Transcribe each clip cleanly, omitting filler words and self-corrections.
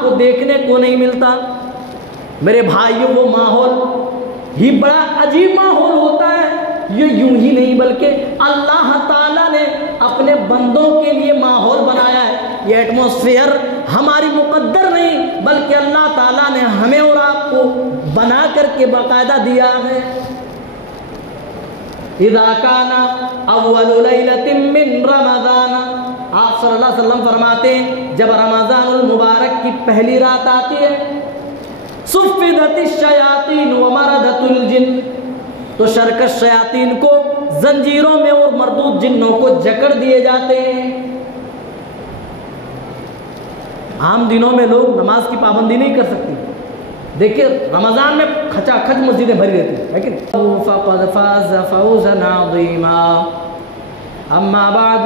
کو دیکھنے کو نہیں ملتا۔ میرے بھائیوں وہ ماحول ہی بڑا عجیب ماحول ہوتا ہے، یہ یوں ہی نہیں بلکہ اللہ تعالیٰ نے اپنے بندوں کے لیے ماحول بنایا ہے۔ یہ ایٹماسفیئر ہماری مقدر نہیں بلکہ اللہ تعالیٰ نے ہمیں اور آپ کو بنا کر کے باقاعدہ دیا ہے۔ اذا کان اول لیلۃ من رمضان، آپ صلی اللہ علیہ وسلم فرماتے ہیں جب رمضان المبارک کی پہلی رات آتی ہے، صفدت الشیاطین ومردت الجن، تو شرکش شیاطین کو زنجیروں میں اور مردود جنوں کو جکڑ دیے جاتے ہیں۔ عام دنوں میں لوگ نماز کی پابندی نہیں کر سکتے، دیکھیں رمضان میں کھچا کھچ مسجدیں بھری رہتی ہیں، لیکن فقد فاز فوزا عظیما۔ اما بعد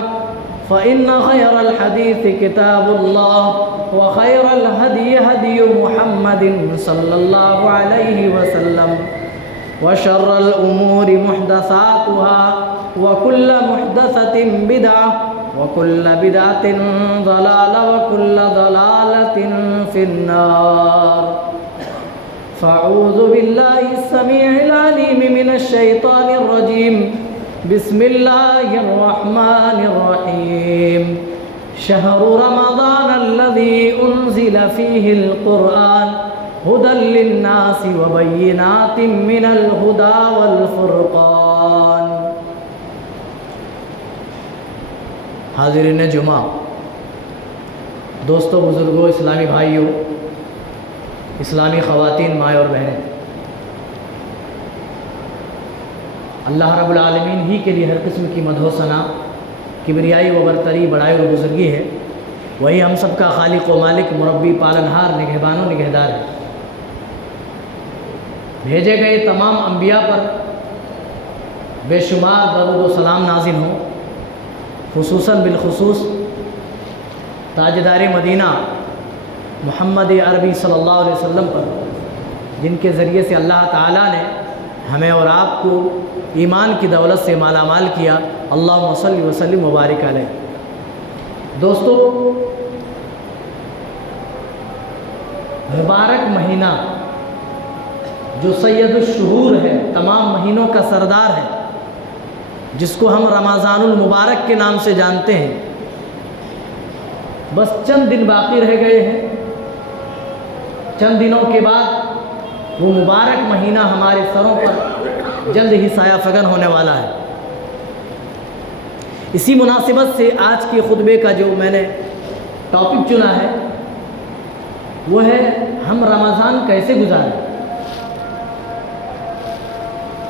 فإن خير الحديث كتاب الله وخير الهدي هدي محمد صلى الله عليه وسلم وشر الأمور محدثاتها وكل محدثة بدعة وكل بدعة ضلالة وكل ضلالة في النار۔ فأعوذ بالله السميع العليم من الشيطان الرجيم، بسم الله الرحمن الرحيم۔ شهر رمضان الذي أنزل فيه القرآن هدى للناس وبينات من الهدى والفرقان۔ حاضرین جمعہ، دوستوں، بزرگوں، اسلامی بھائیوں، اسلامی خواتین، مائیں اور بہنیں، اللہ رب العالمین ہی کے لیے ہر قسم کی مدح و ثنا، کبریائی و برتری، بڑائی و بزرگی ہے۔ وہی ہم سب کا خالق و مالک، مربی، پالنہار، نگہبان و نگہدار ہے۔ بھیجے گئے تمام انبیاء پر بے شمار درود و سلام نازل ہوں، خصوصاً بالخصوص تاجدار مدینہ محمد عربی صلی اللہ علیہ وسلم پر، جن کے ذریعے سے اللہ تعالیٰ نے ہمیں اور آپ کو ایمان کی دولت سے مالا مال کیا۔ اللہم صلی وسلم مبارک علیہ۔ دوستو، مبارک مہینہ جو سید الشہور ہے، تمام مہینوں کا سردار ہے، جس کو ہم رمضان المبارک کے نام سے جانتے ہیں، بس چند دن باقی رہ گئے ہیں۔ چند دنوں کے بعد وہ مبارک مہینہ ہمارے سروں پر جلد ہی سایہ فگن ہونے والا ہے۔ اسی مناسبت سے آج کے خطبے کا جو میں نے ٹاپک چنا ہے وہ ہے ہم رمضان کیسے گزاریں۔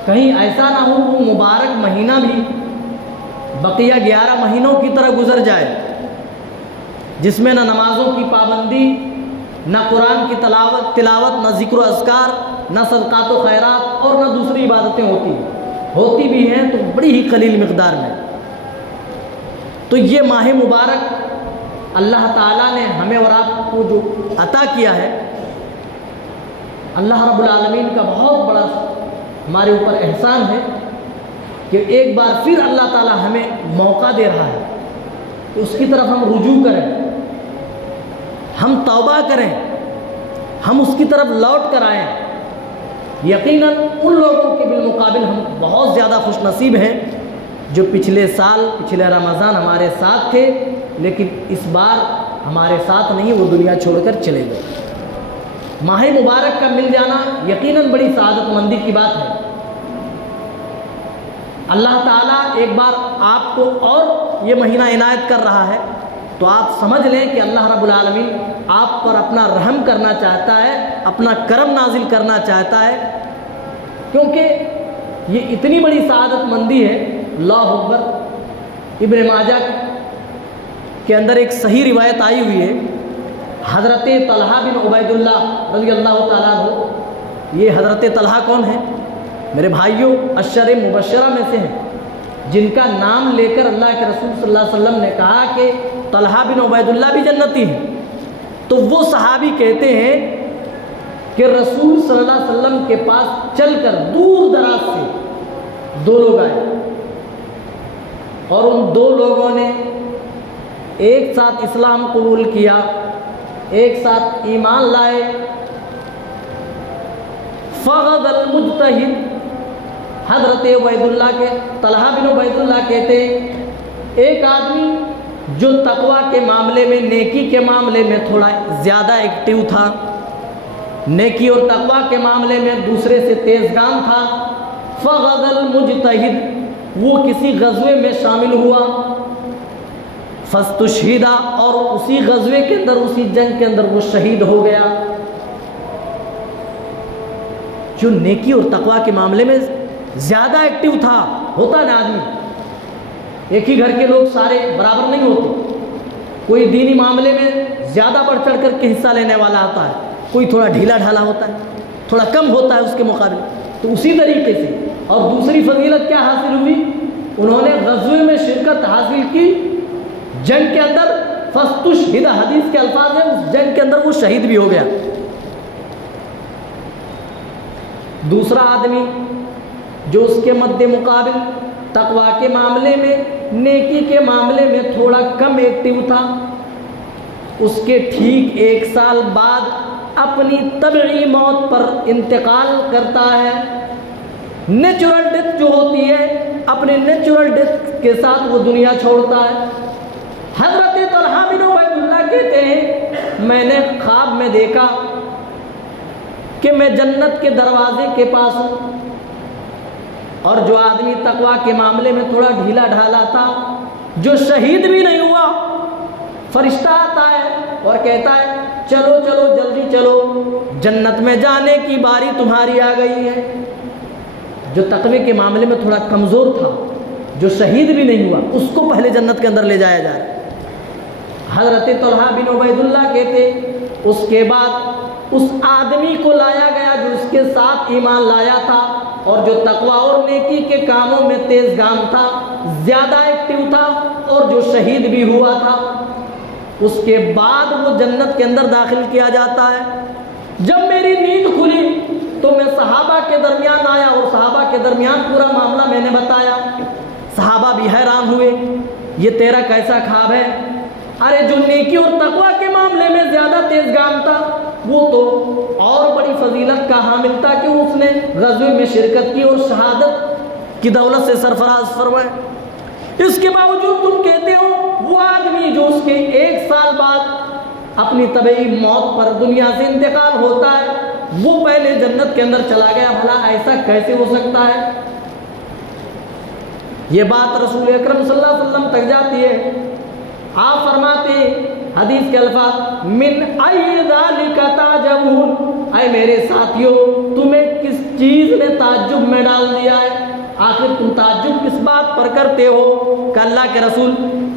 کہیں ایسا نہ ہو وہ مبارک مہینہ بھی بقیہ 11 مہینوں کی طرح گزر جائے، جس میں نہ نمازوں کی پابندی، نہ قرآن کی تلاوت، نہ ذکر و اذکار، نہ صدقات و خیرات اور نہ دوسری عبادتیں ہوتی بھی ہیں تو بڑی ہی قلیل مقدار میں۔ تو یہ ماہ مبارک اللہ تعالیٰ نے ہمیں اور آپ کو جو عطا کیا ہے، اللہ رب العالمین کا بہت بڑا ہمارے اوپر احسان ہے کہ ایک بار پھر اللہ تعالیٰ ہمیں موقع دے رہا ہے کہ اس کی طرف ہم رجوع کریں، ہم توبہ کریں، ہم اس کی طرف لوٹ کر آئیں۔ یقیناً ان لوگوں کے بالمقابل ہم بہت زیادہ خوش نصیب ہیں جو پچھلے سال، پچھلے رمضان ہمارے ساتھ تھے، لیکن اس بار ہمارے ساتھ نہیں، وہ دنیا چھوڑ کر چلے گئے۔ ماہ مبارک کا مل جانا یقیناً بڑی سعادت مندی کی بات ہے۔ اللہ تعالیٰ ایک بار آپ کو اور یہ مہینہ عنایت کر رہا ہے تو آپ سمجھ لیں کہ اللہ رب العالمین آپ پر اپنا رحم کرنا چاہتا ہے، اپنا کرم نازل کرنا چاہتا ہے، کیونکہ یہ اتنی بڑی سعادت مندی ہے۔ اللہ اکبر۔ ابن ماجہ کے اندر ایک صحیح روایت آئی ہوئی ہے، حضرت طلحہ بن عبید اللہ رضی اللہ تعالیٰ عنہ۔ یہ حضرت طلحہ کون ہیں؟ میرے بھائیوں، عشر مبشرہ میں سے ہیں، جن کا نام لے کر اللہ کے رسول صلی اللہ علیہ وسلم نے کہا کہ طلحہ بن عبید اللہ بھی جنتی ہیں۔ تو وہ صحابی کہتے ہیں کہ رسول صلی اللہ علیہ وسلم کے پاس چل کر دور دراز سے 2 لوگ آئے، اور ان 2 لوگوں نے ایک ساتھ اسلام قبول کیا، ایک ساتھ ایمان لائے. فغض المجتہد، حضرت عبید اللہ کے طلحہ بن عبید اللہ کہتے ایک آدمی جو تقوی کے معاملے میں، نیکی کے معاملے میں تھوڑا زیادہ ایکٹیو تھا، نیکی اور تقوی کے معاملے میں دوسرے سے تیز گام تھا. فغض المجتہد، وہ کسی غزوے میں شامل ہوا. فاستشہد، اور اسی غزوے کے اندر، اسی جنگ کے اندر وہ شہید ہو گیا. جو نیکی اور تقوی کے معاملے میں زیادہ ایکٹیو تھا، ہوتا نا آدمی، ایک ہی گھر کے لوگ سارے برابر نہیں ہوتے. کوئی دینی معاملے میں زیادہ بڑھ چڑھ کر کے حصہ لینے والا آتا ہے، کوئی تھوڑا ڈھیلا ڈھالا ہوتا ہے، تھوڑا کم ہوتا ہے اس کے مقابلے. تو اسی طریقے سے، اور دوسری فضیلت کیا حاصل ہوئی؟ انہوں نے غزوے میں شرکت حاصل کی، جنگ کے اندر. فاستشہد حدیث کے الفاظ ہیں، اس جنگ کے اندر وہ شہید بھی ہو گیا. دوسرا آدمی جو اس کے مد مقابل تقوی کے معاملے میں، نیکی کے معاملے میں تھوڑا کم ایکٹیو تھا، اس کے ٹھیک 1 سال بعد اپنی طبعی موت پر انتقال کرتا ہے. نیچرل ڈیتھ جو ہوتی ہے، اپنے نیچرل ڈیتھ کے ساتھ وہ دنیا چھوڑتا ہے. حضرت طلحہ بن عبید اللہ کہتے ہیں میں نے خواب میں دیکھا کہ میں جنت کے دروازے کے پاس ہوں، اور جو آدمی تقوی کے معاملے میں تھوڑا ڈھیلا ڈھالا تھا، جو شہید بھی نہیں ہوا، فرشتہ آتا ہے اور کہتا ہے چلو چلو جلدی چلو، جنت میں جانے کی باری تمہاری آ گئی ہے. جو تقوی کے معاملے میں تھوڑا کمزور تھا، جو شہید بھی نہیں ہوا، اس کو پہلے جنت کے اندر لے جایا جا رہا ہے. حضرت طلحہ بن عبید اللہ کہتے اس کے بعد اس آدمی کو لایا گیا جو اس کے ساتھ ایمان لایا تھا، اور جو تقوی اور نیکی کے کاموں میں تیز گام تھا، زیادہ ایکٹیو تھا، اور جو شہید بھی ہوا تھا. اس کے بعد وہ جنت کے اندر داخل کیا جاتا ہے. جب میری نیند کھلی تو میں صحابہ کے درمیان آیا، اور صحابہ کے درمیان پورا معاملہ میں نے بتایا. صحابہ بھی حیران ہوئے، یہ تیرا کیسا خواب ہے؟ ارے جو نیکی اور تقوی کے معاملے میں زیادہ تیز گام تھا، وہ تو اور بڑی فضیلت کا حامل تھا کہ اس نے غزوے میں شرکت کی اور شہادت کی دولت سے سرفراز فرمائے. اس کے باوجود تم کہتے ہو وہ آدمی جو اس کے 1 سال بعد اپنی طبعی موت پر دنیا سے انتقال ہوتا ہے، وہ پہلے جنت کے اندر چلا گیا. بھلا ایسا کیسے ہو سکتا ہے؟ یہ بات رسول اکرم صلی اللہ علیہ وسلم تک جاتی ہے. آپ فرماتے حدیث کے الفاظ من ای ذالک تعجبون، اے میرے ساتھیوں تمہیں کس چیز نے تعجب میں ڈال دیا ہے؟ آخر تم تعجب کس بات پر کرتے ہو کہ اللہ کے رسول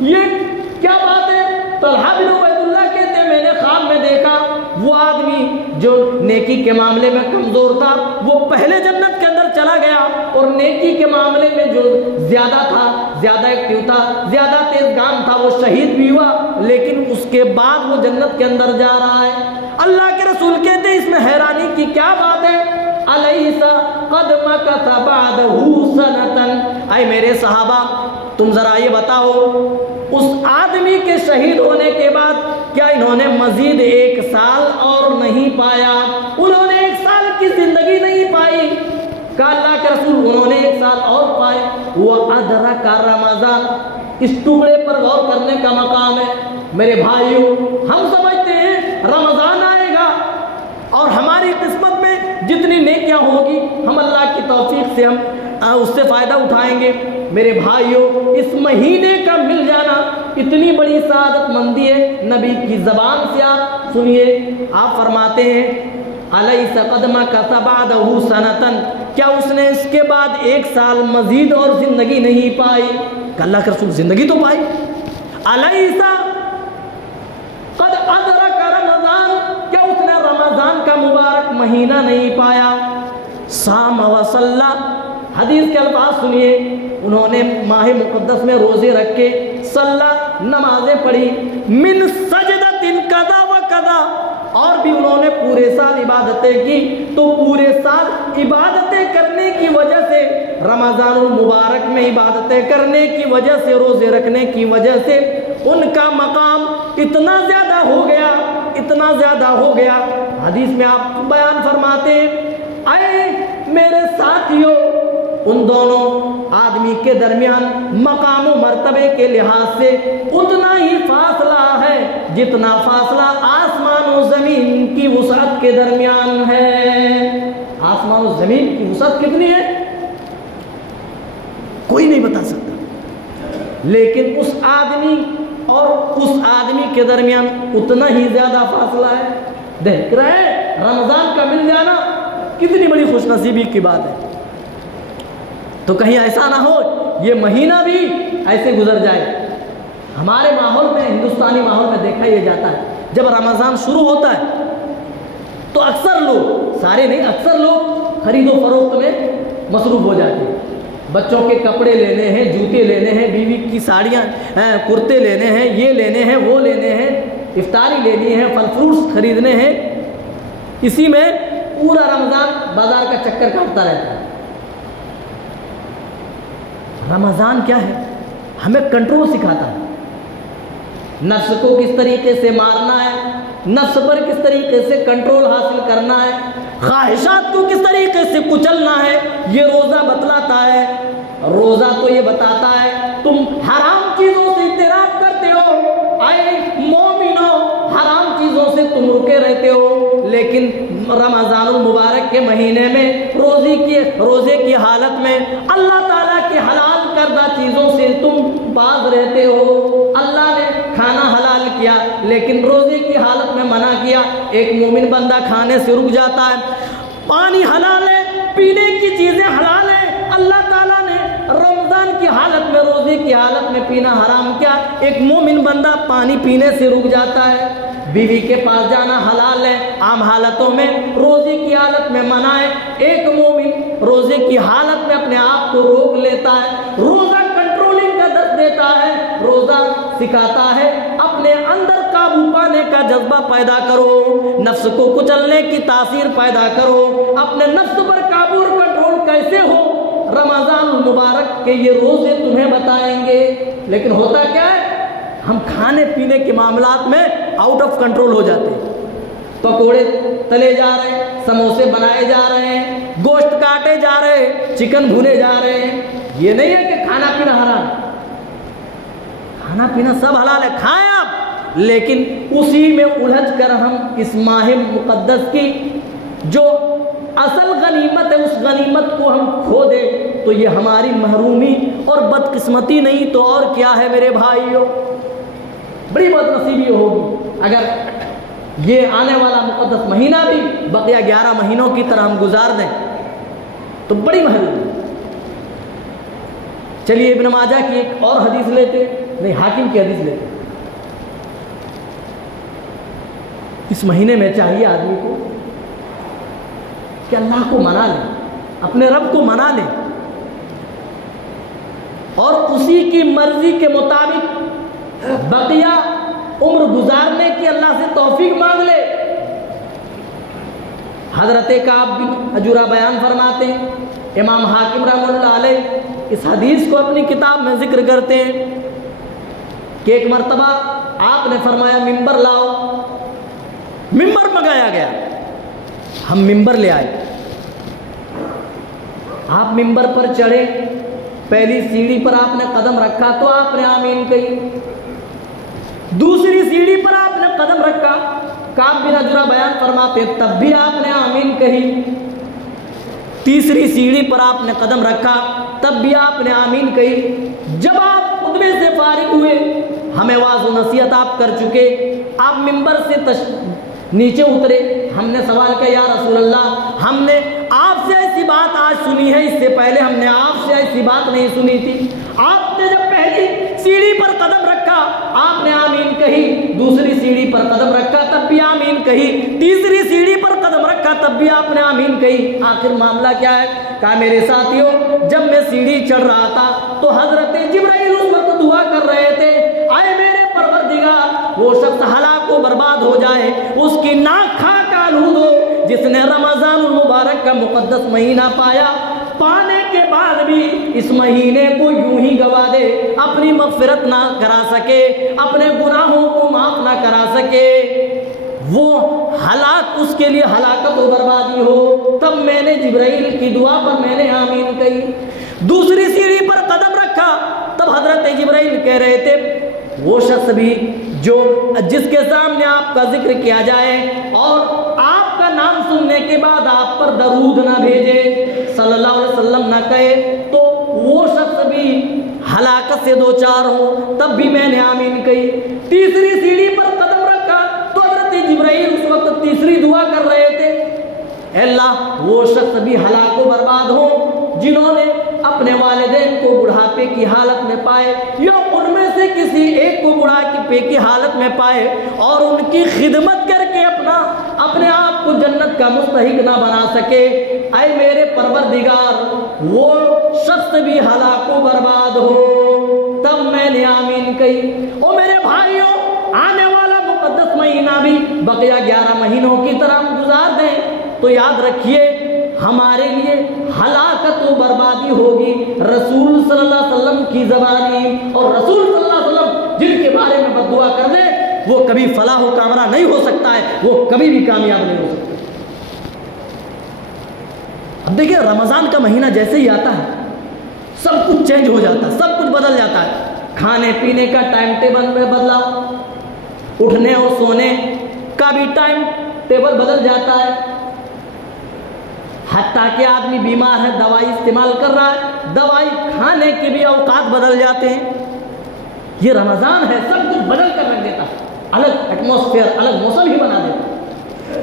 یہ کیا بات ہے؟ طلحہ بن عبید اللہ کہتے میں نے خواب میں دیکھا وہ آدمی جو نیکی کے معاملے میں کمزور تھا، وہ پہلے جنت کے اندر چلا گیا، اور نیکی کے معاملے میں جو زیادہ تھا، زیادہ ایکٹیو تھا، زیادہ تیز گام تھا، وہ شہید بھی ہوا، لیکن اس کے بعد وہ جنت کے اندر جا رہا ہے. اللہ کے رسول کہتے اس میں حیرانی کی کیا بات ہے؟ الیس قد مکث بعدہ سنۃ، اے میرے صحابہ تم ذرا یہ بتاؤ اس آدمی کے شہید ہونے کے بعد کیا انہوں نے مزید 1 سال اور نہیں پایا؟ انہوں نے 1 سال کی زندگی نہیں پائی. کہا اللہ کے رسول انہوں نے 1 سال اور پائے. وَأَدْرَكَ رمضان، اس ٹکڑے پر غور کرنے کا مقام ہے. میرے بھائیوں ہم سمجھتے ہیں رمضان آئے گا اور ہماری قسمت میں جتنی نیکیاں ہوگی ہم اللہ کی توفیق سے ہم اس سے فائدہ اٹھائیں گے. میرے بھائیوں اس مہینے کا مل جانا اتنی بڑی سعادت مندی ہے. نبی کی زبان سے آپ سنیے، آپ فرماتے ہیں الیس قد مکث بعدہ سنۃ، کیا اس نے اس کے بعد 1 سال مزید اور زندگی نہیں پائی؟ کہ اللہ کے رسول زندگی تو پائی. الیس قد ادرک رمضان، کیا اس نے رمضان کا مبارک مہینہ نہیں پایا؟ صام و صلی، حدیث کے الفاظ سنیے، انہوں نے ماہ مقدس میں روزے رکھے، صلی نمازیں پڑھی، من سجدۃ کذا و کذا، اور بھی انہوں نے پورے سال عبادتیں کی. تو پورے سال عبادتیں کرنے کی وجہ سے، رمضان المبارک میں عبادتیں کرنے کی وجہ سے، روزے رکھنے کی وجہ سے ان کا مقام اتنا زیادہ ہو گیا، اتنا زیادہ ہو گیا، حدیث میں آپ بیان فرماتے ہیں اے میرے ساتھیوں، ان دونوں آدمی کے درمیان مقام و مرتبے کے لحاظ سے اتنا ہی فاصلہ ہے جتنا فاصلہ آسمان و زمین کی وسعت کے درمیان ہے۔ آسمان و زمین کی وسعت کتنی ہے کوئی نہیں بتا سکتا، لیکن اس آدمی اور اس آدمی کے درمیان اتنا ہی زیادہ فاصلہ ہے۔ دیکھ رہے ہیں رمضان کا مل جانا کتنی بڑی خوش نصیبی کی بات ہے۔ تو کہیں ایسا نہ ہو یہ مہینہ بھی ایسے گزر جائے۔ ہمارے ماحول میں، ہندوستانی ماحول میں دیکھا یہ جاتا ہے جب رمضان شروع ہوتا ہے تو اکثر لوگ، سارے نہیں اکثر لوگ خرید و فروخت میں مصروف ہو جاتے ہیں۔ بچوں کے کپڑے لینے ہیں، جوتے لینے ہیں، بیوی کی ساڑیاں کرتے لینے ہیں، یہ لینے ہیں، وہ لینے ہیں، افطاری لینی ہے، پھل فروٹس خریدنے ہیں۔ اسی میں پورا رمضان بازار کا چکر کاٹتا رہتا ہے۔ رمضان کیا ہے؟ ہمیں کنٹرول سکھاتا ہے، نفس کو کس طریقے سے مارنا ہے، نفس پر کس طریقے سے کنٹرول حاصل کرنا ہے، خواہشات کو کس طریقے سے کچلنا ہے، یہ روزہ بتلاتا ہے۔ روزہ تو یہ بتاتا ہے تم حرام چیزوں سے اجتناب کرتے ہو، اے مومنو حرام چیزوں سے تم رکے رہتے ہو، لیکن رمضان المبارک کے مہینے میں روزے کی حالت میں اللہ تعالیٰ کی حلال کردہ چیزوں سے تم باز رہتے ہو۔ اللہ نے کھانا حلال کیا لیکن روزے کی حالت میں منع کیا۔ ایک مومن بندہ کھانے سے رک جاتا ہے، پانی حلال ہے، پینے کی چیزیں حلال ہیں، اللہ تعالیٰ نے رمضان کی حالت میں، روزے کی حالت میں پینا حرام کیا، ایک مومن بندہ پانی پینے سے رک جاتا ہے۔ بیوی کے پاس جانا حلال ہے عام حالتوں میں، روزے کی حالت میں منع ہے، ایک مومن روزے کی حالت میں اپنے آپ کو روک لیتا ہے۔ روزہ کنٹرولنگ کا درس دیتا ہے، روزہ سکھاتا ہے اپنے اندر قابو پانے کا جذبہ پیدا کرو، نفس کو کچلنے کی تاثیر پیدا کرو، اپنے نفس پر قابو اور کنٹرول کیسے ہو رمضان المبارک کے یہ روزے تمہیں بتائیں گے۔ لیکن ہوتا کیا ہے، ہم کھانے پینے کے معاملات میں آؤٹ آف کنٹرول ہو جاتے ہیں، پکوڑے تلے جا رہے ہیں، سموسے بنائے جا رہے ہیں، گوشت کاٹے جا رہے ہیں، چکن بھونے جا رہے ہیں۔ یہ نہیں ہے کہ کھانا پینا حرام، کھانا پینا سب حلال ہے، کھائیں آپ، لیکن اسی میں الجھ کر ہم اس ماہ مقدس کی جو اصل غنیمت ہے اس غنیمت کو ہم کھو دیں تو یہ ہماری محرومی اور بدقسمتی نہیں تو اور کیا ہے میرے بھائیوں، بڑی بد نصیبی ہوگی اگر یہ آنے والا مقدس مہینہ بھی بقیہ 11 مہینوں کی طرح ہم گزار دیں تو بڑی محرومی۔ چلیے ابن ماجہ کی ایک اور حدیث لیتے، نہیں حاکم کی حدیث لیتے۔ اس مہینے میں چاہیے آدمی کو کہ اللہ کو منا لے، اپنے رب کو منا لے اور اسی کی مرضی کے مطابق بقیہ عمر گزارنے کی اللہ سے توفیق مانگ لے۔ حضرت کعب بن عجورہ بیان فرماتے ہیں، امام حاکم رحمۃ اللہ علیہ اس حدیث کو اپنی کتاب میں ذکر کرتے ہیں کہ ایک مرتبہ آپ نے فرمایا ممبر لاؤ، ممبر منگایا گیا، ہم ممبر لے آئے، آپ ممبر پر چڑھے، پہلی سیڑھی پر آپ نے قدم رکھا تو آپ نے آمین کہی، دوسری سیڑھی پر آپ نے قدم رکھا، کعب بن عجورہ بیان فرماتے تب بھی آپ نے آمین کہی، تیسری سیڑھی پر آپ نے قدم رکھا تب بھی آپ نے آمین کہی۔ جب آپ خطبے سے فارغ ہوئے، ہمیں واعظ و نصیحت آپ کر چکے، آپ ممبر سے نیچے اترے، ہم نے سوال کیا یا رسول اللہ ہم نے آپ سے ایسی بات آج سنی ہے، اس سے پہلے ہم نے آپ سے ایسی بات نہیں سنی تھی، آپ نے جب پہلی سیڑھی پر قدم رکھا آپ نے آمین کہی، دوسری سیڑھی پر قدم رکھا تب بھی آمین کہی، تیسری سیڑھی پر قدم رکھا تب بھی آپ نے آمین کہی، آخر معاملہ کیا ہے؟ کہا میرے ساتھیوں جب میں سیڑھی چڑھ رہا تھا تو حضرت جبرائیل اس وقت دعا کر رہے تھے، اے میرے پروردگار وہ شخص ہلاک و برباد ہو جائے، اس کی ناک کھا کا آلود ہو جس نے رمضان المبارک کا مقدس مہینہ پایا، پانے کے بعد بھی اس مہینے کو یوں ہی گوا دے، اپنی مغفرت نہ کرا سکے، اپنے گناہوں کو معاف نہ کرا سکے۔ وہ ہلاک اس کے لیے ہلاکت و بربادی ہو۔ تب میں نے جبرائیل کی دعا پر میں نے آمین کہی۔ دوسری سیڑھی پر قدم رکھا، تب حضرت جبرائیل کہہ رہے تھے وہ شخص بھی جس کے سامنے آپ کا ذکر کیا جائے اور آپ کا نام سننے کے بعد آپ پر درود نہ بھیجے، صلی اللہ علیہ وسلم نہ کہے، تو وہ شخص بھی ہلاکت سے دوچار ہو۔ تب بھی میں نے آمین کہی۔ تیسری سیڑھی پر قدم رکھا تو حضرت جبرائیل اس وقت تیسری دعا کر رہے تھے، اے اللہ وہ شخص بھی ہلاک و برباد ہو جنہوں نے اپنے والدین کو بڑھاپے کی حالت میں پائے یا ان میں سے کسی ایک کو بڑھاپے کی حالت میں پائے اور ان کی خدمت کر کے اپنے آپ کو جنت کا مستحق نہ بنا سکے۔ اے میرے پروردگار وہ شخص بھی ہلاک و برباد ہو۔ تب میں نے آمین کہی۔ او میرے بھائیوں، آنے والا مقدس مہینہ بھی بقیہ 11 مہینوں کی طرح گزار دیں تو یاد رکھیے ہمارے لیے ہلاکت و بربادی ہوگی رسول صلی اللہ علیہ وسلم کی زبانی، اور رسول صلی اللہ علیہ وسلم جن کے بارے میں بد دعا کر دے وہ کبھی فلاح و کامرہ نہیں ہو سکتا ہے، وہ کبھی بھی کامیاب نہیں ہو سکتا۔ اب دیکھیں رمضان کا مہینہ جیسے ہی آتا ہے سب کچھ چینج ہو جاتا ہے، سب کچھ بدل جاتا ہے۔ کھانے پینے کا ٹائم ٹیبل میں بدلاؤ، اٹھنے اور سونے کا بھی ٹائم ٹیبل بدل جاتا ہے، حتیٰ کہ آدمی بیمار ہے دوائی استعمال کر رہا ہے، دوائی کھانے کے بھی اوقات بدل جاتے ہیں۔ یہ رمضان ہے، سب کچھ بدل کر رکھ دیتا ہے، الگ ایٹماسفیئر، الگ موسم ہی بنا دیتا ہے۔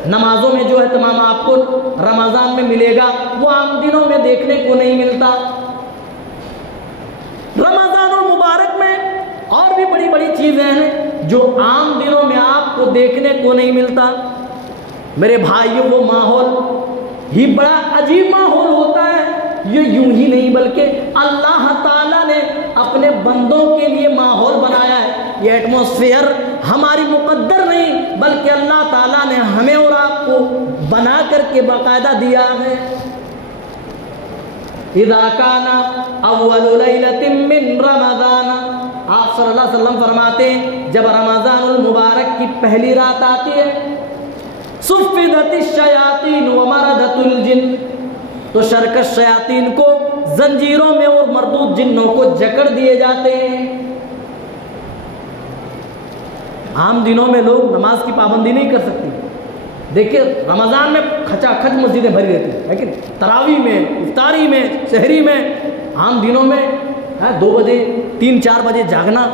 نمازوں میں جو اہتمام آپ کو رمضان میں ملے گا وہ عام دنوں میں دیکھنے کو نہیں ملتا۔ رمضان المبارک میں اور بھی بڑی بڑی چیزیں ہیں جو عام دنوں میں آپ کو دیکھنے کو نہیں ملتا۔ میرے بھائیوں وہ ماحول ہی بڑا عجیب ماحول ہوتا ہے، یہ یوں ہی نہیں بلکہ اللہ تعالیٰ نے اپنے بندوں کے لیے ماحول بنایا ہے۔ یہ ایٹماسفیئر ہماری مقدر نہیں بلکہ اللہ تعالیٰ نے ہمیں اور آپ کو بنا کر کے باقاعدہ دیا ہے۔ اذا کان اول لیلۃ من رمضان، آپ صلی اللہ علیہ وسلم فرماتے ہیں جب رمضان المبارک کی پہلی رات آتی ہے، صفدت الشیاطین ومردت الجن، تو شرکش شیاطین کو زنجیروں میں اور مردود جنوں کو جکڑ دیے جاتے ہیں۔ عام دنوں میں لوگ نماز کی پابندی نہیں کر سکتے، دیکھیں رمضان میں کھچا کھچ مسجدیں بھری رہتی ہیں، لیکن تراویح میں، افطاری میں، سحری میں، عام دنوں میں 2 بجے 3-4 بجے جاگنا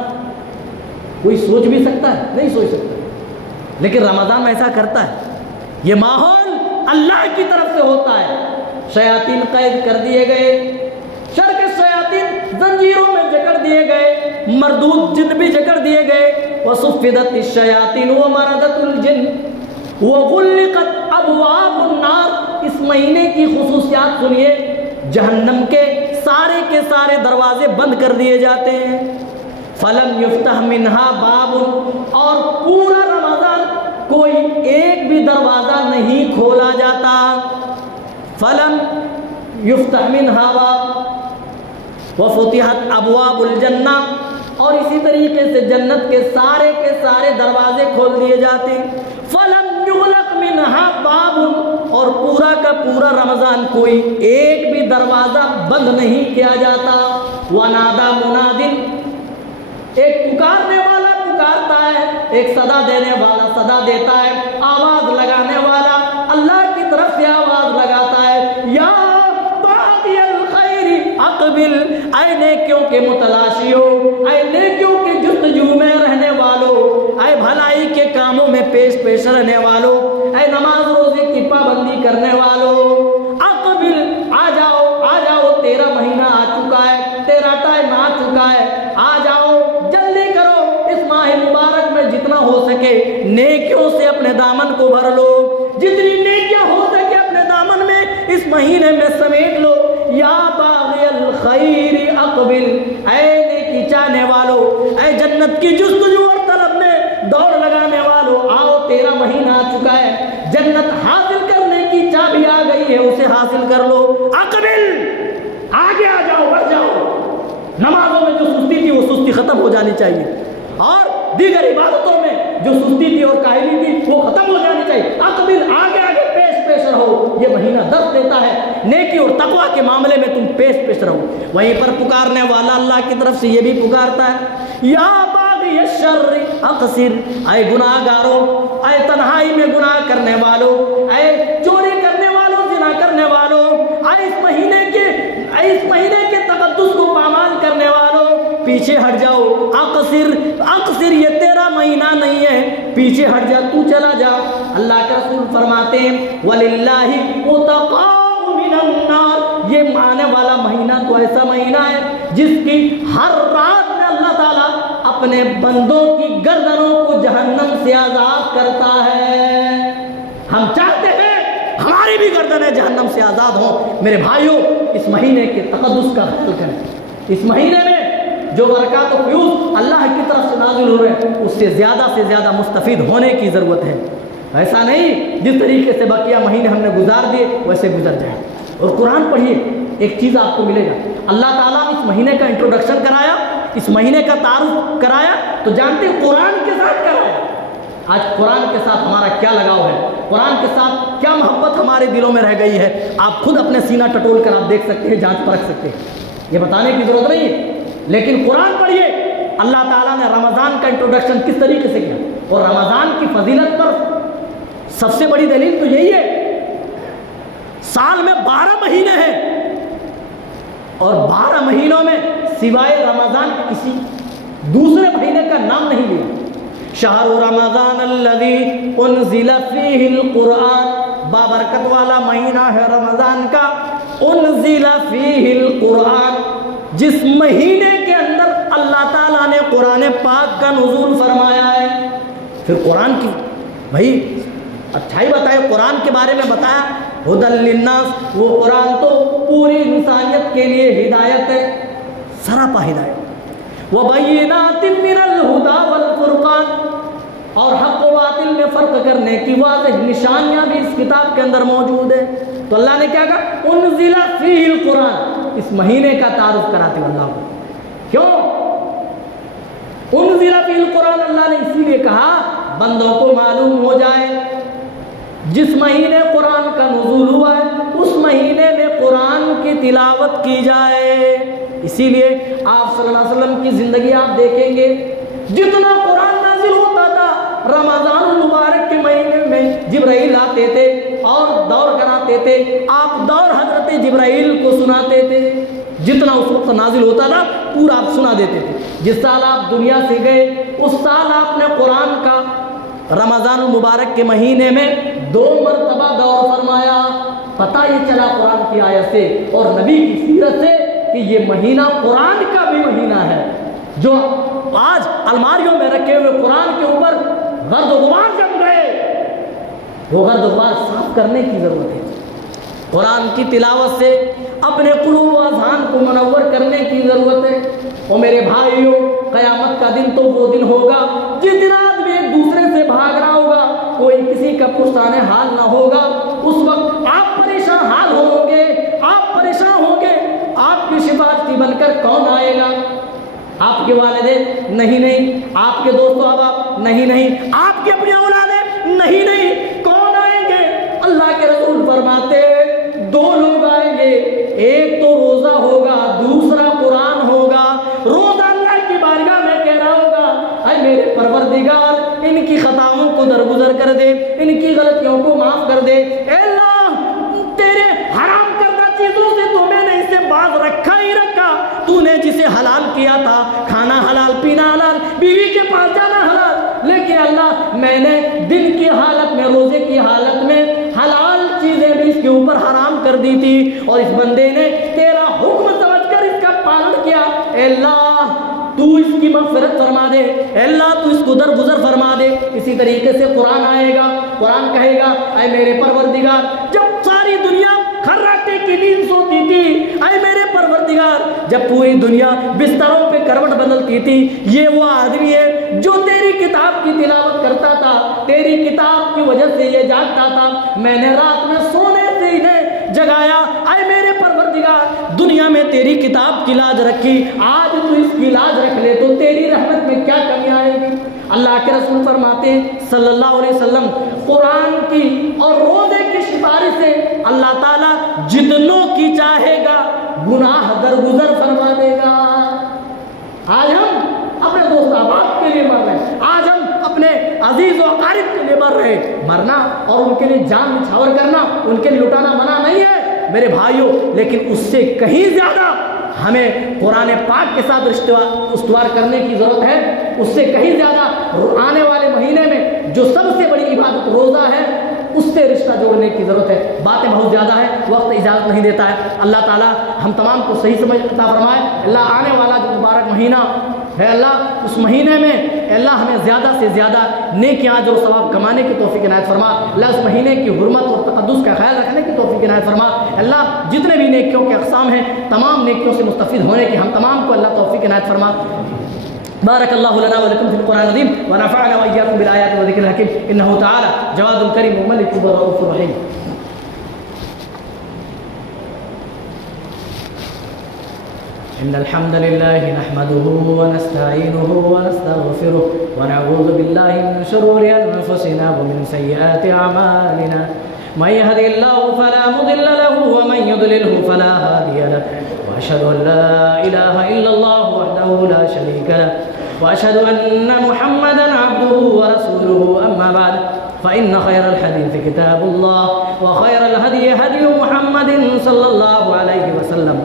کوئی سوچ بھی سکتا ہے؟ نہیں سوچ سکتا، لیکن رمضان میں ایسا کرتا ہے۔ یہ ماحول اللہ کی طرف سے ہوتا ہے۔ شیاطین قید کر دیے گئے، شرکش شیاطین زنجیروں میں جکڑ دیے گئے، مردود جن بھی جکڑ دیے گئے۔ وَصُفِّدَتِ الشَّيَاطِينُ وَمَرَدَتُ الْجِنِّ وَغُلِّقَتْ أَبْوَابُ النَّارِ۔ اس مہینے کی خصوصیات سنیے، جہنم کے سارے دروازے بند کر دیے جاتے ہیں۔ فَلَمْ يُفْتَحْ مِنْهَا بَابٌ، اور پورا رمضان کوئی ایک بھی دروازہ نہیں کھولا جاتا۔ فَلَمْ يُفْتَحْ مِنْهَا بَابٌ وَفُتِحَتْ أَبْوَابُ الْجَنَّةِ، اور اسی طریقے سے جنت کے سارے دروازے کھول دیے جاتے ہیں۔ فَلَمْ يُغْلَقْ مِنْهَا بَابٌ، اور پورا کا پورا رمضان کوئی ایک بھی دروازہ بند نہیں کیا جاتا۔ وَنَادَى مُنَادٍ، ایک پکارنے والا پکارتا ہے، ایک صدا دینے والا صدا دیتا ہے، آواز لگانے والا اللہ کی طرف سے آواز لگاتا ہے، یا باغی الخیر اقبل، اے نیکیوں کے متلاشیوں، اے نیکیوں کے جستجو میں رہنے والوں، اے بھلائی کے کاموں میں پیش رہنے والوں، اے نماز روزے کی پابندی کرنے والوں، اقبل، آ جاؤ، تیرا مہینہ آ چکا ہے، تیرا ٹائم آ چکا ہے، آ جاؤ، جلدی کرو، اس ماہ مبارک میں جتنا ہو سکے نیکیوں سے اپنے دامن کو بھر لو، جتنی نیکیاں ہو سکے اپنے دامن میں اس مہینے میں سمیٹ لو۔ یا باغی الخیر اقبل، اے نیکی چاہنے والو، اے جنت کی جستجو اور طلب میں دوڑ لگانے والو، آؤ تیرا مہینہ آ چکا ہے، جنت حاصل کرنے کی چابی آ گئی ہے، اسے حاصل کر لو۔ اقبل، آگے آ جاؤ، بڑھ جاؤ۔ نمازوں میں جو سستی تھی وہ سستی ختم ہو جانی چاہیے، اور دیگر عبادتوں میں جو سستی تھی اور کاہلی تھی وہ ختم ہو جانی چاہیے. اقبل, آگے آگے پیش رہو. یہ مہینہ درد دیتا ہے نیکی اور تقویٰ کے معاملے میں تم پیش رہو. وہیں پر پکارنے والا اللہ کی طرف سے یہ بھی پکارتا ہے, یا باغی الشر اقصر, اے گناہ گارو, اے تنہائی میں گناہ کرنے والوں, اے چوری کرنے والوں, زنا کرنے والوں, اے اس مہینے کے تقدس کو پامال کرنے والوں, پیچھے ہٹ جاؤ. اقصر یہ تیرا مہینہ نہیں ہے, پیچھے ہٹ جا, تو چلا جا. اللہ کے رسول فرماتے ہیں وَلِلَّهِ عُتَقَاءُ مِنَ النَّارِ, یہ آنے والا مہینہ تو ایسا مہینہ ہے جس کی ہر رات میں اللہ تعالیٰ اپنے بندوں کی گردنوں کو جہنم سے آزاد کرتا ہے. ہم چاہتے ہیں ہماری بھی گردنیں جہنم سے آزاد ہوں. میرے بھائیوں, اس مہینے کے تقدس کا خیال کریں. اس مہینے میں جو برکات و فیوز اللہ کی طرف سے نازل ہو رہے ہیں اس سے زیادہ مستفید ہونے کی ضرورت ہے. ایسا نہیں جس طریقے سے بقیہ مہینے ہم نے گزار دیے ویسے گزر جائیں. اور قرآن پڑھیے, ایک چیز آپ کو ملے گا. اللہ تعالیٰ نے اس مہینے کا انٹروڈکشن کرایا, اس مہینے کا تعارف کرایا, تو جانتے ہیں قرآن کے ساتھ کرایا. آج قرآن کے ساتھ ہمارا کیا لگاؤ ہے, قرآن کے ساتھ کیا محبت ہمارے دلوں میں رہ گئی ہے, آپ خود اپنے سینہ ٹٹول کر آپ دیکھ سکتے ہیں, جانچ پرکھ سکتے ہیں. یہ بتانے کی ضرورت نہیں ہے, لیکن قرآن پڑھیے. اللہ تعالیٰ نے رمضان کا انٹروڈکشن کس طریقے سے کیا, اور رمضان کی فضیلت پر سب سے بڑی دلیل تو یہی ہے, سال میں 12 مہینے ہیں اور 12 مہینوں میں سوائے رمضان کے کسی دوسرے مہینے کا نام نہیں لیا. شہر رمضان الذی انزل فیہ القرآن, بابرکت والا مہینہ ہے رمضان کا. انزل فیہ القرآن, جس مہینے کے اندر اللہ تعالیٰ نے قرآن پاک کا نزول فرمایا ہے. پھر قرآن کی بھائی اچھائی بتائے, قرآن کے بارے میں بتایا ہدی للناس, وہ قرآن تو پوری انسانیت کے لیے ہدایت ہے, سراپا ہدایت. وَبَيِّنَاتٍ مِّنَ الْهُدَى وَالْفُرْقَانِ, اور حق و باطل میں فرق کرنے کی واضح نشانیاں بھی اس کتاب کے اندر موجود ہے. تو اللہ نے کیا کہا, انزل فیہ القرآن, اس مہینے کا تعارف کراتے ہیں اللہ کو. کیوں انزل فیہ القرآن, اللہ نے اسی لیے کہا بندوں کو معلوم ہو جائے جس مہینے قرآن کا نزول ہوا ہے اس مہینے میں قرآن کی تلاوت کی جائے. اسی لیے آپ صلی اللہ علیہ وسلم کی زندگی آپ دیکھیں گے, جتنا قرآن نازل ہوتا تھا رمضان المبارک کے مہینے میں جبرائیل آتے تھے اور دور کراتے تھے, آپ دور حضرت جبرائیل کو سناتے تھے. جتنا اس وقت نازل ہوتا تھا پورا آپ سنا دیتے تھے. جس سال آپ دنیا سے گئے اس سال آپ نے قرآن کا رمضان المبارک کے مہینے میں 2 مرتبہ دور فرمایا. پتہ یہ چلا قرآن کی آیت سے اور نبی کی سیرت سے کہ یہ مہینہ قرآن کا بھی مہینہ ہے. جو آج الماریوں میں رکھے ہوئے قرآن کے اوپر غرد و غبار جم گئے, وہ غرد و غبار صاف کرنے کی ضرورت ہے. قرآن کی تلاوت سے اپنے قلوب و اذہان کو منور کرنے کی ضرورت ہے. اور میرے بھائیوں, قیامت کا دن تو وہ دن ہوگا جس دن آدمی ایک دوسرے سے بھاگ رہا ہوگا, کوئی کسی کا پرسانے حال نہ ہوگا. اس وقت آپ پریشان حال ہوں گے, آپ پریشان ہوں گے. آپ کی شفاعتی بن کر کون آئے گا؟ آپ کے والدین نہیں, آپ کے دوست و احباب نہیں, آپ کے اپنے اولادیں نہیں. کون آئیں گے؟ اللہ کے رسول فرماتے 2 لوگ آئیں گے, ایک تو روزہ ہوگا, دوسرا قرآن ہوگا. روزہ اللہ کی بارگاہ میں کہہ رہا ہوگا, اے میرے پروردگار ان کی خطاؤں کو درگزر کر دے, ان کی غلطیوں کو معاف کر دے. اے اللہ, تیرے حرام کردہ چیزوں سے تو میں نے اسے باز رکھا ہی رکھا. تو نے جسے حلال کیا تھا, کھانا حلال, پینا حلال, بیوی کے پاس جانا حلال, لیکن اللہ میں نے دن کی حالت میں, روزے کی حالت میں حلال چیزیں بھی اس کے اوپر حرام کر دی تھی, اور اس بندے نے تیرا حکم سمجھ کر اس کا پالن کیا. اے اللہ تو اس کی مغفرت فرما دے, اے اللہ تو اس کو درگزر فرما دے. اسی طریقے سے قرآن آئے گا, قرآن کہے گا اے میرے پروردگار, جب ساری دنیا خراٹے کی نیند سوتی تھی, اے میرے پروردگار جب پوری دنیا بستروں پہ کروٹ بدلتی تھی, یہ وہ آدمی ہے جو تیری کتاب کی تلاوت کرتا تھا, تیری کتاب کی وجہ سے یہ جاگتا تھا. میں نے رات میں سونے سے انہیں جگایا. اے میرے پروردگار دنیا میں تیری کتاب کی لاج رکھی, آج تو اس کی لاج رکھ لے تو تیری رحمت میں کیا کمی آئے گی. اللہ کے رسول فرماتے ہیں صلی اللہ علیہ وسلم، قرآن کی اور روزے کی سفارش سے اللہ تعالیٰ جتنوں کی چاہے گا گناہ درگزر فرما دے گا۔ آج ہم اپنے دوست احباب کے لیے مر رہے ہیں، آج ہم اپنے عزیز و اقارب کے لیے مر رہے ہیں۔ مرنا اور ان کے لیے جان نچھاور کرنا، ان کے لیے لٹانا منع نہیں ہے میرے بھائیوں، لیکن اس سے کہیں زیادہ ہمیں قرآن پاک کے ساتھ رشتہ استوار کرنے کی ضرورت ہے۔ اس سے کہیں زیادہ آنے والے مہینے میں جو سب سے بڑی عبادت روزہ ہے، اس سے رشتہ جوڑنے کی ضرورت ہے۔ باتیں بہت زیادہ ہیں، وقت اجازت نہیں دیتا ہے۔ اللہ تعالیٰ ہم تمام کو صحیح سمجھ عطا فرمائے۔ اللہ آنے والا جو مبارک مہینہ ہے، اللہ اس مہینے میں اللہ ہمیں زیادہ سے زیادہ نیکیاں جو ثواب کمانے کی توفیق عنایت فرما۔ اللہ اس مہینے کی حرمت اور تقدس کا خیال رکھنے کی توفیق عنایت فرما۔ اللہ جتنے بھی نیکیوں کے اقسام ہیں، تمام نیکیوں سے مستفید ہونے کی ہم تمام کو اللہ توفیق عنایت فرما۔ بارک اللہ لنا ولکم فی القرآن العظیم ونفعنا وإياكم بالآیات والذکر الحکیم انہ تعالی جواد کریم ملک رؤوف رحیم۔ إن الحمد لله نحمده ونستعينه ونستغفره ونعوذ بالله من شرور أنفسنا ومن سيئات أعمالنا من يهده الله فلا مضل له ومن يضلله فلا هادي له وأشهد أن لا إله إلا الله وحده لا شريك له وأشهد أن محمدا عبده ورسوله أما بعد فإن خير الحديث كتاب الله وخير الهدي هدي محمد صلى الله عليه وسلم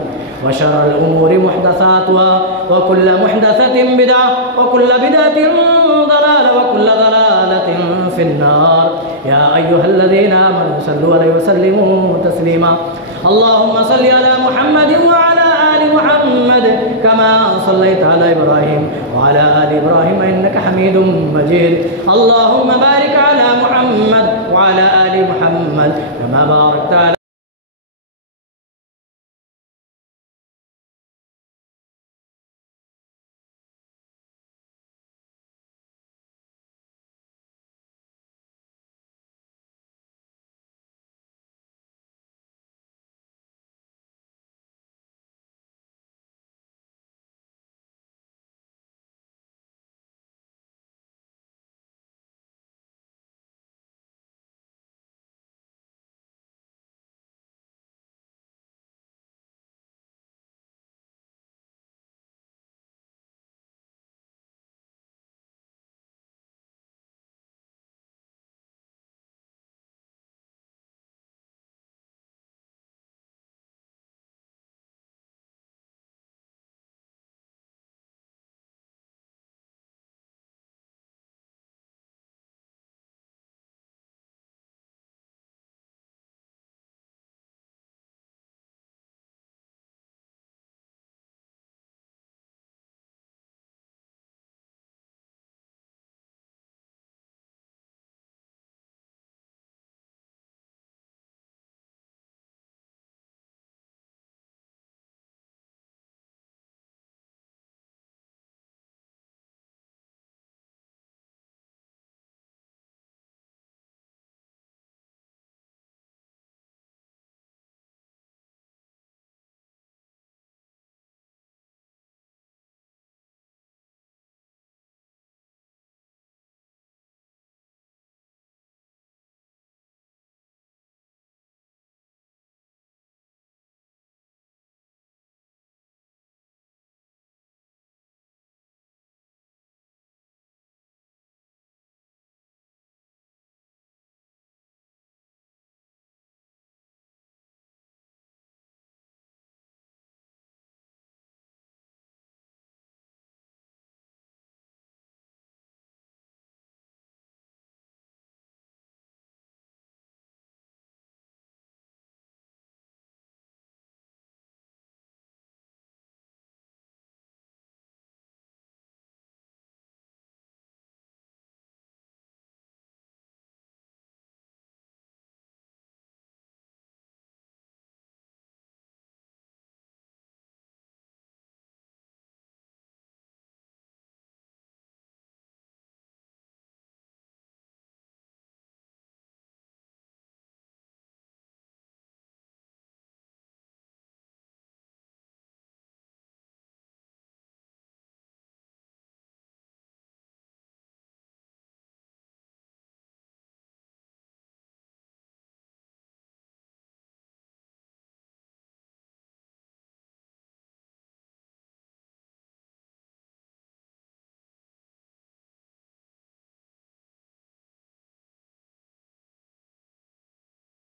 وشر الأمور محدثاتها وكل محدثة بدعة وكل بدعة ضلالة وكل ضلالة في النار يا أيها الذين آمنوا صلوا عليه وسلموا تسليما اللهم صل على محمد وعلى آل محمد كما صليت على إبراهيم وعلى آل إبراهيم إنك حميد مجيد اللهم بارك على محمد وعلى آل محمد كما باركت على